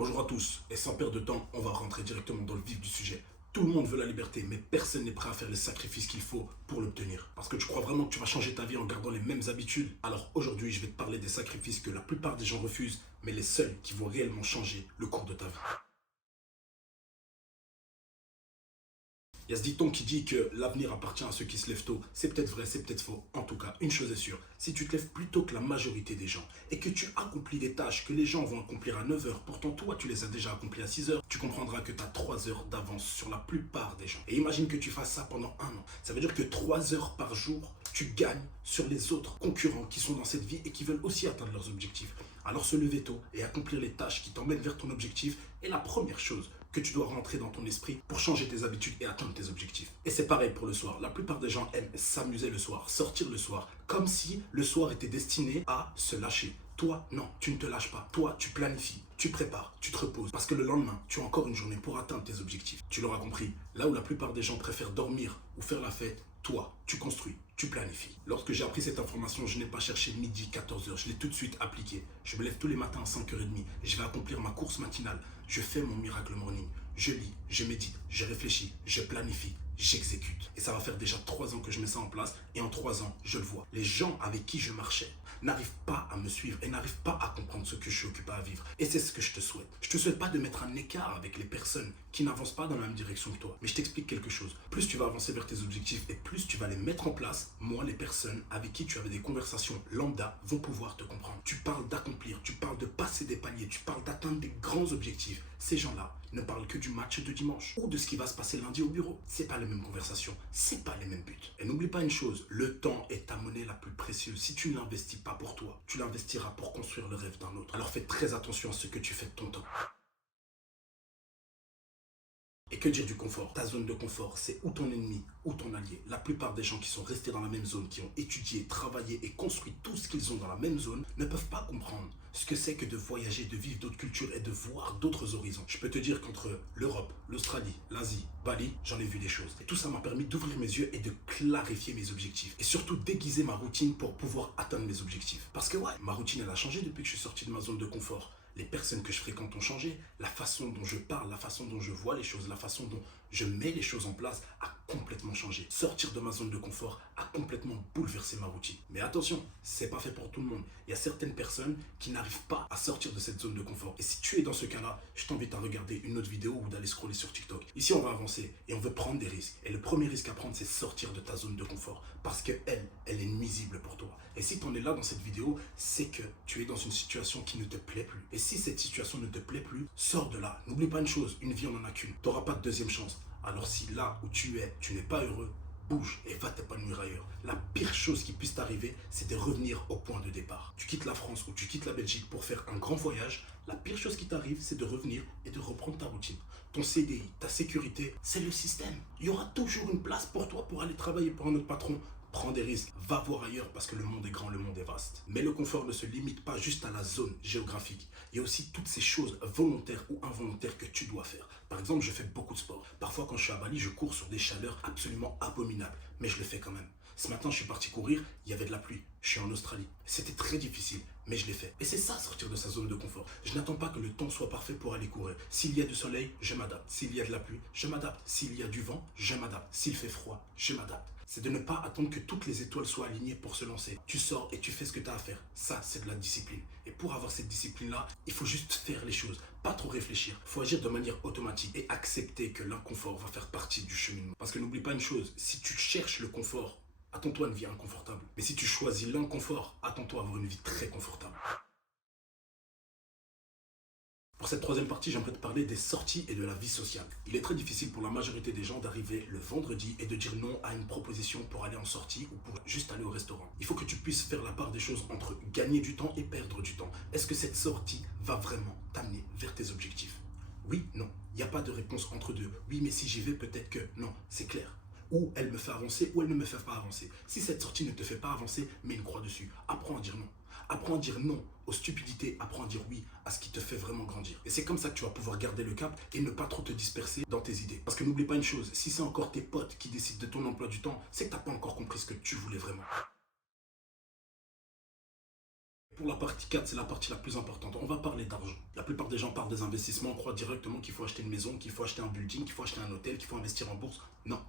Bonjour à tous, et sans perdre de temps, on va rentrer directement dans le vif du sujet. Tout le monde veut la liberté, mais personne n'est prêt à faire les sacrifices qu'il faut pour l'obtenir. Parce que tu crois vraiment que tu vas changer ta vie en gardant les mêmes habitudes? Alors aujourd'hui, je vais te parler des sacrifices que la plupart des gens refusent, mais les seuls qui vont réellement changer le cours de ta vie. Il y a ce dicton qui dit que l'avenir appartient à ceux qui se lèvent tôt. C'est peut-être vrai, c'est peut-être faux. En tout cas, une chose est sûre, si tu te lèves plus tôt que la majorité des gens et que tu accomplis des tâches que les gens vont accomplir à 9 heures, pourtant toi tu les as déjà accomplies à 6 heures, tu comprendras que tu as 3 heures d'avance sur la plupart des gens. Et imagine que tu fasses ça pendant un an. Ça veut dire que 3 heures par jour, tu gagnes sur les autres concurrents qui sont dans cette vie et qui veulent aussi atteindre leurs objectifs. Alors se lever tôt et accomplir les tâches qui t'emmènent vers ton objectif est la première chose que tu dois rentrer dans ton esprit pour changer tes habitudes et atteindre tes objectifs. Et c'est pareil pour le soir. La plupart des gens aiment s'amuser le soir, sortir le soir, comme si le soir était destiné à se lâcher. Toi, non, tu ne te lâches pas. Toi, tu planifies, tu prépares, tu te reposes. Parce que le lendemain, tu as encore une journée pour atteindre tes objectifs. Tu l'auras compris, là où la plupart des gens préfèrent dormir ou faire la fête, toi, tu construis, tu planifies. Lorsque j'ai appris cette information, je n'ai pas cherché midi, 14 heures, je l'ai tout de suite appliqué. Je me lève tous les matins à 5h30, je vais accomplir ma course matinale, je fais mon miracle morning, je lis, je médite, je réfléchis, je planifie, j'exécute. Et ça va faire déjà 3 ans que je mets ça en place et en 3 ans, je le vois. Les gens avec qui je marchais n'arrivent pas à me suivre et n'arrivent pas à comprendre ce que je suis occupé à vivre. Et c'est ce que je te souhaite. Je te souhaite pas de mettre un écart avec les personnes qui n'avancent pas dans la même direction que toi. Mais je t'explique quelque chose. Plus tu vas avancer vers tes objectifs et plus tu vas les mettre en place, moins les personnes avec qui tu avais des conversations lambda vont pouvoir te comprendre. Tu parles d'accomplir, tu parles de passer des paliers, tu parles d'atteindre des grands objectifs. Ces gens-là ne parlent que du match de dimanche ou de ce qui va se passer lundi au bureau. C'est pas les mêmes conversations, c'est pas les mêmes buts. Et n'oublie pas une chose, le temps est ta monnaie la plus précieuse. Si tu ne l'investis pas pour toi, tu l'investiras pour construire le rêve d'un autre. Alors fais très attention à ce que tu fais de ton temps. Et que dire du confort? Ta zone de confort, c'est ou ton ennemi ou ton allié. La plupart des gens qui sont restés dans la même zone, qui ont étudié, travaillé et construit tout ce qu'ils ont dans la même zone, ne peuvent pas comprendre ce que c'est que de voyager, de vivre d'autres cultures et de voir d'autres horizons. Je peux te dire qu'entre l'Europe, l'Australie, l'Asie, Bali, j'en ai vu des choses. Et tout ça m'a permis d'ouvrir mes yeux et de clarifier mes objectifs. Et surtout déguiser ma routine pour pouvoir atteindre mes objectifs. Parce que ouais, ma routine elle a changé depuis que je suis sorti de ma zone de confort. Les personnes que je fréquente ont changé, la façon dont je parle, la façon dont je vois les choses, la façon dont je mets les choses en place a complètement changé. Sortir de ma zone de confort a complètement bouleversé ma routine. Mais attention, c'est pas fait pour tout le monde. Il y a certaines personnes qui n'arrivent pas à sortir de cette zone de confort. Et si tu es dans ce cas-là, je t'invite à regarder une autre vidéo ou d'aller scroller sur TikTok. Ici, on va avancer et on veut prendre des risques. Et le premier risque à prendre, c'est sortir de ta zone de confort. Parce que elle est nuisible pour toi. Et si tu en es là dans cette vidéo, c'est que tu es dans une situation qui ne te plaît plus. Et si cette situation ne te plaît plus, sors de là. N'oublie pas une chose, une vie on n'en a qu'une. Tu n'auras pas de deuxième chance. Alors si là où tu es, tu n'es pas heureux, bouge et va t'épanouir ailleurs. La pire chose qui puisse t'arriver, c'est de revenir au point de départ. Tu quittes la France ou tu quittes la Belgique pour faire un grand voyage. La pire chose qui t'arrive, c'est de revenir et de reprendre ta routine. Ton CDI, ta sécurité, c'est le système. Il y aura toujours une place pour toi pour aller travailler pour un autre patron. Prends des risques, va voir ailleurs parce que le monde est grand, le monde est vaste. Mais le confort ne se limite pas juste à la zone géographique. Il y a aussi toutes ces choses volontaires ou involontaires que tu dois faire. Par exemple, je fais beaucoup de sport. Parfois, quand je suis à Bali, je cours sur des chaleurs absolument abominables. Mais je le fais quand même. Ce matin, je suis parti courir, il y avait de la pluie. Je suis en Australie. C'était très difficile, mais je l'ai fait. Et c'est ça, sortir de sa zone de confort. Je n'attends pas que le temps soit parfait pour aller courir. S'il y a du soleil, je m'adapte. S'il y a de la pluie, je m'adapte. S'il y a du vent, je m'adapte. S'il fait froid, je m'adapte. C'est de ne pas attendre que toutes les étoiles soient alignées pour se lancer. Tu sors et tu fais ce que tu as à faire. Ça, c'est de la discipline. Et pour avoir cette discipline-là, il faut juste faire les choses, pas trop réfléchir. Il faut agir de manière automatique et accepter que l'inconfort va faire partie du cheminement. Parce que n'oublie pas une chose, si tu cherches le confort, attends-toi à une vie inconfortable. Mais si tu choisis l'inconfort, attends-toi à avoir une vie très confortable. Pour cette troisième partie, j'aimerais te parler des sorties et de la vie sociale. Il est très difficile pour la majorité des gens d'arriver le vendredi et de dire non à une proposition pour aller en sortie ou pour juste aller au restaurant. Il faut que tu puisses faire la part des choses entre gagner du temps et perdre du temps. Est-ce que cette sortie va vraiment t'amener vers tes objectifs? Oui, non. Il n'y a pas de réponse entre deux. Oui, mais si j'y vais, peut-être que non. C'est clair. Ou elle me fait avancer ou elle ne me fait pas avancer. Si cette sortie ne te fait pas avancer, mets une croix dessus. Apprends à dire non. Apprends à dire non aux stupidités, apprends à dire oui à ce qui te fait vraiment grandir. Et c'est comme ça que tu vas pouvoir garder le cap et ne pas trop te disperser dans tes idées. Parce que n'oublie pas une chose, si c'est encore tes potes qui décident de ton emploi du temps, c'est que tu n'as pas encore compris ce que tu voulais vraiment. Pour la partie 4, c'est la partie la plus importante. On va parler d'argent. La plupart des gens parlent des investissements, croient directement qu'il faut acheter une maison, qu'il faut acheter un building, qu'il faut acheter un hôtel, qu'il faut investir en bourse. Non.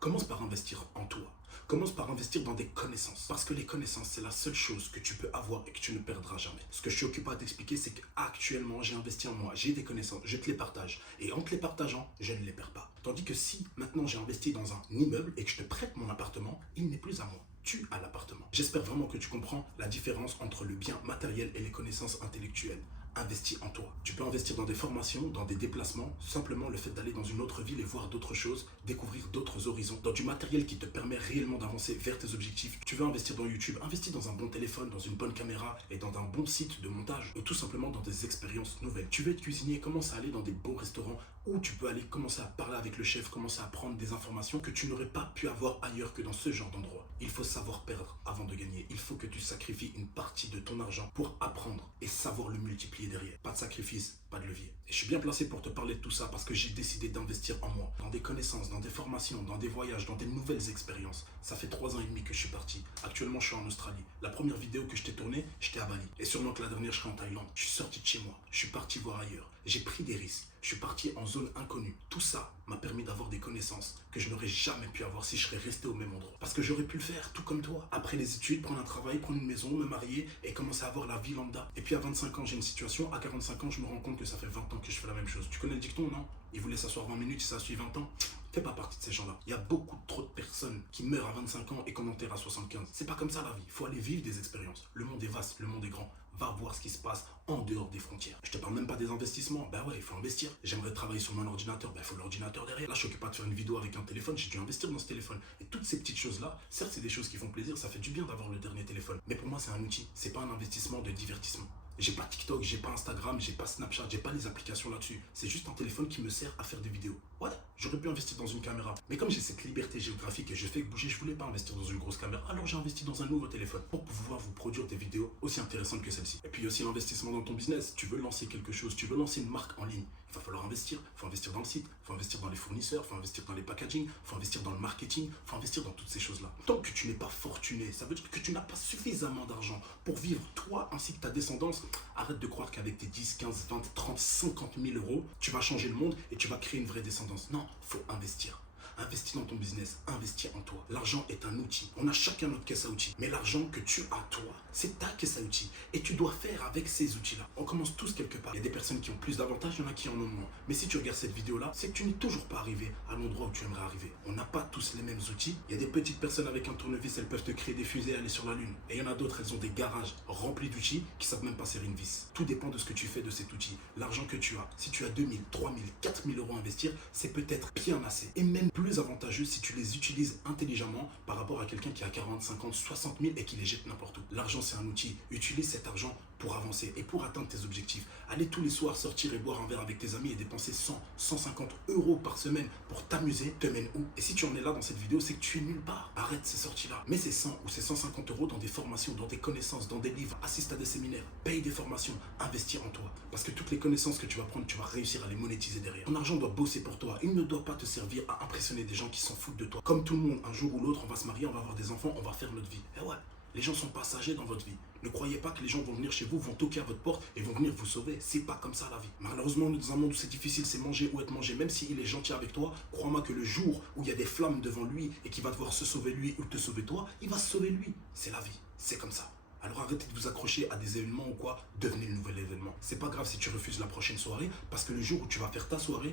Commence par investir en toi. Commence par investir dans des connaissances. Parce que les connaissances, c'est la seule chose que tu peux avoir et que tu ne perdras jamais. Ce que je suis occupé à t'expliquer, c'est qu'actuellement, j'ai investi en moi. J'ai des connaissances, je te les partage. Et en te les partageant, je ne les perds pas. Tandis que si maintenant j'ai investi dans un immeuble et que je te prête mon appartement, il n'est plus à moi. Tu as l'appartement. J'espère vraiment que tu comprends la différence entre le bien matériel et les connaissances intellectuelles. Investis en toi. Tu peux investir dans des formations, dans des déplacements, simplement le fait d'aller dans une autre ville et voir d'autres choses, découvrir d'autres horizons, dans du matériel qui te permet réellement d'avancer vers tes objectifs. Tu veux investir dans YouTube, investis dans un bon téléphone, dans une bonne caméra et dans un bon site de montage, ou tout simplement dans des expériences nouvelles. Tu veux être cuisinier, commence à aller dans des bons restaurants où tu peux aller commencer à parler avec le chef, commencer à prendre des informations que tu n'aurais pas pu avoir ailleurs que dans ce genre d'endroit. Il faut savoir perdre avant de gagner. Il faut que tu sacrifies une partie de ton argent pour apprendre et savoir le multiplier derrière. Pas de sacrifice, pas de levier. Et je suis bien placé pour te parler de tout ça parce que j'ai décidé d'investir en moi, dans des connaissances, dans des formations, dans des voyages, dans des nouvelles expériences. Ça fait 3 ans et demi que je suis parti. Actuellement, je suis en Australie. La première vidéo que je t'ai tournée, j'étais à Bali. Et sûrement que la dernière, je serai en Thaïlande. Je suis sorti de chez moi. Je suis parti voir ailleurs. J'ai pris des risques. Je suis parti en zone inconnue. Tout ça m'a permis d'avoir des connaissances que je n'aurais jamais pu avoir si je serais resté au même endroit. Parce que j'aurais pu le faire tout comme toi. Après les études, prendre un travail, prendre une maison, me marier et commencer à avoir la vie lambda. Et puis à 25 ans, j'ai une situation. À 45 ans, je me rends compte que ça fait 20 ans que je fais la même chose. Tu connais le dicton, non? Il voulait s'asseoir 20 minutes, il s'assoit 20 ans. Fais pas partie de ces gens-là. Il y a beaucoup trop de personnes qui meurent à 25 ans et qu'on enterre à 75. C'est pas comme ça la vie. Il faut aller vivre des expériences. Le monde est vaste, le monde est grand. Va voir ce qui se passe en dehors des frontières. Je te parle même pas des investissements. Ben ouais, il faut investir. J'aimerais travailler sur mon ordinateur. Ben il faut l'ordinateur derrière. Là, je suis occupé de faire une vidéo avec un téléphone. J'ai dû investir dans ce téléphone. Et toutes ces petites choses-là, certes, c'est des choses qui font plaisir. Ça fait du bien d'avoir le dernier téléphone. Mais pour moi, c'est un outil. C'est pas un investissement de divertissement. J'ai pas TikTok, j'ai pas Instagram, j'ai pas Snapchat, j'ai pas les applications là-dessus. C'est juste un téléphone qui me sert à faire des vidéos. Ouais, j'aurais pu investir dans une caméra. Mais comme j'ai cette liberté géographique et je fais que bouger, je voulais pas investir dans une grosse caméra. Alors j'ai investi dans un nouveau téléphone pour pouvoir vous produire des vidéos aussi intéressantes que celle-ci. Et puis il y a aussi l'investissement dans ton business. Tu veux lancer quelque chose, tu veux lancer une marque en ligne. Il va falloir investir. Il faut investir dans le site, il faut investir dans les fournisseurs, il faut investir dans les packaging, il faut investir dans le marketing, il faut investir dans toutes ces choses-là. Tant que tu n'es pas fortuné, ça veut dire que tu n'as pas suffisamment d'argent pour vivre toi ainsi que ta descendance. Arrête de croire qu'avec tes 10, 15, 20, 30, 50 000 euros, tu vas changer le monde et tu vas créer une vraie descendance. Non, il faut investir. Investis dans ton business, investis en toi. L'argent est un outil. On a chacun notre caisse à outils. Mais l'argent que tu as, toi, c'est ta caisse à outils. Et tu dois faire avec ces outils-là. On commence tous quelque part. Il y a des personnes qui ont plus d'avantages, il y en a qui en ont moins. Mais si tu regardes cette vidéo-là, c'est que tu n'es toujours pas arrivé à l'endroit où tu aimerais arriver. On n'a pas tous les mêmes outils. Il y a des petites personnes avec un tournevis, elles peuvent te créer des fusées et aller sur la Lune. Et il y en a d'autres, elles ont des garages remplis d'outils qui savent même pas serrer une vis. Tout dépend de ce que tu fais de cet outil. L'argent que tu as. Si tu as 2 000, 3 000, 4 000 euros à investir, c'est peut-être bien assez. Et même plus avantageux si tu les utilises intelligemment par rapport à quelqu'un qui a 40, 50, 60 000 et qui les jette n'importe où. L'argent, c'est un outil. Utilise cet argent pour avancer et pour atteindre tes objectifs. Aller tous les soirs sortir et boire un verre avec tes amis et dépenser 100, 150 euros par semaine pour t'amuser te mène où? Et si tu en es là dans cette vidéo, c'est que tu es nulle part. Arrête ces sorties-là. Mets ces 100 ou ces 150 euros dans des formations, dans des connaissances, dans des livres, assiste à des séminaires, paye des formations, investis en toi. Parce que toutes les connaissances que tu vas prendre, tu vas réussir à les monétiser derrière. Ton argent doit bosser pour toi. Il ne doit pas te servir à impressionner des gens qui s'en foutent de toi. Comme tout le monde, un jour ou l'autre, on va se marier, on va avoir des enfants, on va faire notre vie. Et ouais. Les gens sont passagers dans votre vie. Ne croyez pas que les gens vont venir chez vous, vont toquer à votre porte et vont venir vous sauver. C'est pas comme ça la vie. Malheureusement, on est dans un monde où c'est difficile, c'est manger ou être mangé. Même s'il est gentil avec toi, crois-moi que le jour où il y a des flammes devant lui et qu'il va devoir se sauver lui ou te sauver toi, il va se sauver lui. C'est la vie. C'est comme ça. Alors arrêtez de vous accrocher à des événements ou quoi, devenez le nouvel événement. C'est pas grave si tu refuses la prochaine soirée, parce que le jour où tu vas faire ta soirée,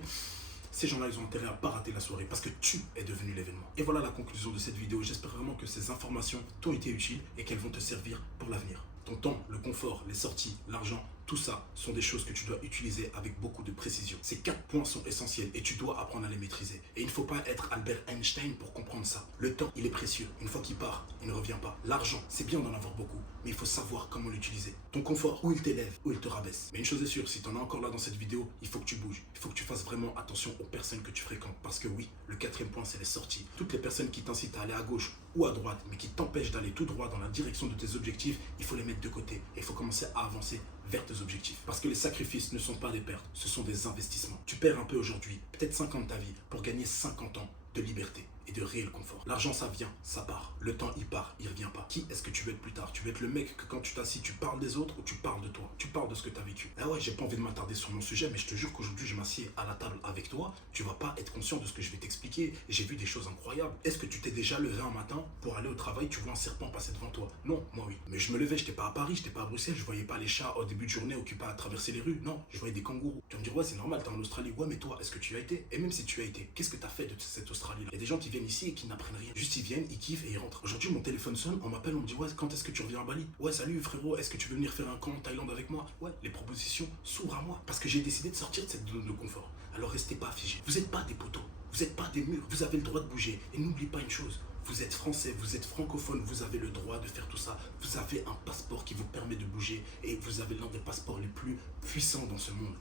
ces gens-là, ils ont intérêt à ne pas rater la soirée parce que tu es devenu l'événement. Et voilà la conclusion de cette vidéo. J'espère vraiment que ces informations t'ont été utiles et qu'elles vont te servir pour l'avenir. Ton temps, le confort, les sorties, l'argent, tout ça sont des choses que tu dois utiliser avec beaucoup de précision. Ces 4 points sont essentiels et tu dois apprendre à les maîtriser. Et il ne faut pas être Albert Einstein pour comprendre ça. Le temps, il est précieux. Une fois qu'il part, il ne revient pas. L'argent, c'est bien d'en avoir beaucoup, mais il faut savoir comment l'utiliser. Ton confort, où il t'élève, où il te rabaisse. Mais une chose est sûre, si tu en es encore là dans cette vidéo, il faut que tu bouges. Il faut que tu fasses vraiment attention aux personnes que tu fréquentes. Parce que oui, le 4e point, c'est les sorties. Toutes les personnes qui t'incitent à aller à gauche ou à droite, mais qui t'empêchent d'aller tout droit dans la direction de tes objectifs, il faut les mettre de côté. Et il faut commencer à avancer vers tes objectifs. Parce que les sacrifices ne sont pas des pertes, ce sont des investissements. Tu perds un peu aujourd'hui, peut-être 5 ans de ta vie, pour gagner 50 ans de liberté et et de réel confort. L'argent, ça vient, ça part. Le temps, il part, il revient pas. Qui est-ce que tu veux être plus tard? Tu veux être le mec que quand tu t'assis, tu parles des autres ou tu parles de toi? Tu parles de ce que tu as vécu. Ah ouais, j'ai pas envie de m'attarder sur mon sujet, mais je te jure qu'aujourd'hui, je m'assieds à la table avec toi. Tu vas pas être conscient de ce que je vais t'expliquer. J'ai vu des choses incroyables. Est-ce que tu t'es déjà levé un matin pour aller au travail, tu vois un serpent passer devant toi? Non, moi oui. Mais je me levais, j'étais pas à Paris, j'étais pas à Bruxelles, je voyais pas les chats au début de journée occupés à traverser les rues. Non, je voyais des kangourous. Tu vas me dire, ouais, c'est normal, t'es en Australie. Ouais, mais toi, est-ce que tu y as été? Et même si tu as été, qu'est-ce que t'as fait de cette Australie-là? Il y a des gens qui viennent ici et qui n'apprennent rien. Juste ils viennent, ils kiffent et ils rentrent. Aujourd'hui, mon téléphone sonne, on m'appelle, on me dit, ouais, quand est-ce que tu reviens à Bali? Ouais, salut frérot, est-ce que tu veux venir faire un camp en Thaïlande avec moi? Ouais, les propositions s'ouvrent à moi parce que j'ai décidé de sortir de cette zone de confort. Alors restez pas figés. Vous n'êtes pas des poteaux, vous n'êtes pas des murs, vous avez le droit de bouger. Et n'oubliez pas une chose, vous êtes français, vous êtes francophone, vous avez le droit de faire tout ça. Vous avez un passeport qui vous permet de bouger et vous avez l'un des passeports les plus puissants dans ce monde.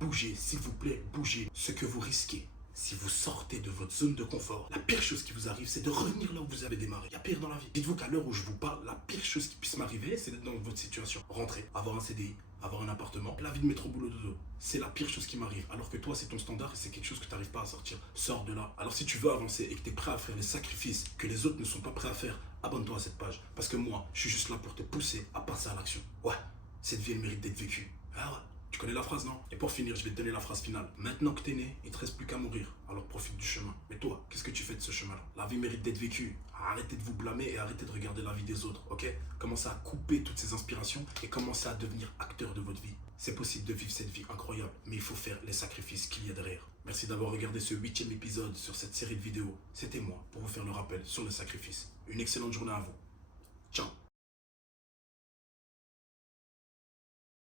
Bougez, s'il vous plaît, bougez. Ce que vous risquez, si vous sortez de votre zone de confort, la pire chose qui vous arrive, c'est de revenir là où vous avez démarré. Il y a pire dans la vie. Dites-vous qu'à l'heure où je vous parle, la pire chose qui puisse m'arriver, c'est d'être dans votre situation. Rentrer, avoir un CDI, avoir un appartement, la vie de métro boulot dodo. C'est la pire chose qui m'arrive. Alors que toi, c'est ton standard et c'est quelque chose que tu n'arrives pas à sortir. Sors de là. Alors si tu veux avancer et que tu es prêt à faire les sacrifices que les autres ne sont pas prêts à faire, abonne-toi à cette page. Parce que moi, je suis juste là pour te pousser à passer à l'action. Ouais, cette vie, elle mérite d'être vécue. Ah ouais. Tu connais la phrase, non? Et pour finir, je vais te donner la phrase finale. Maintenant que t'es né, il te reste plus qu'à mourir. Alors profite du chemin. Mais toi, qu'est-ce que tu fais de ce chemin-là? La vie mérite d'être vécue. Arrêtez de vous blâmer et arrêtez de regarder la vie des autres, ok? Commencez à couper toutes ces inspirations et commencez à devenir acteur de votre vie. C'est possible de vivre cette vie incroyable, mais il faut faire les sacrifices qu'il y a derrière. Merci d'avoir regardé ce 8e épisode sur cette série de vidéos. C'était moi pour vous faire le rappel sur le sacrifice. Une excellente journée à vous. Ciao.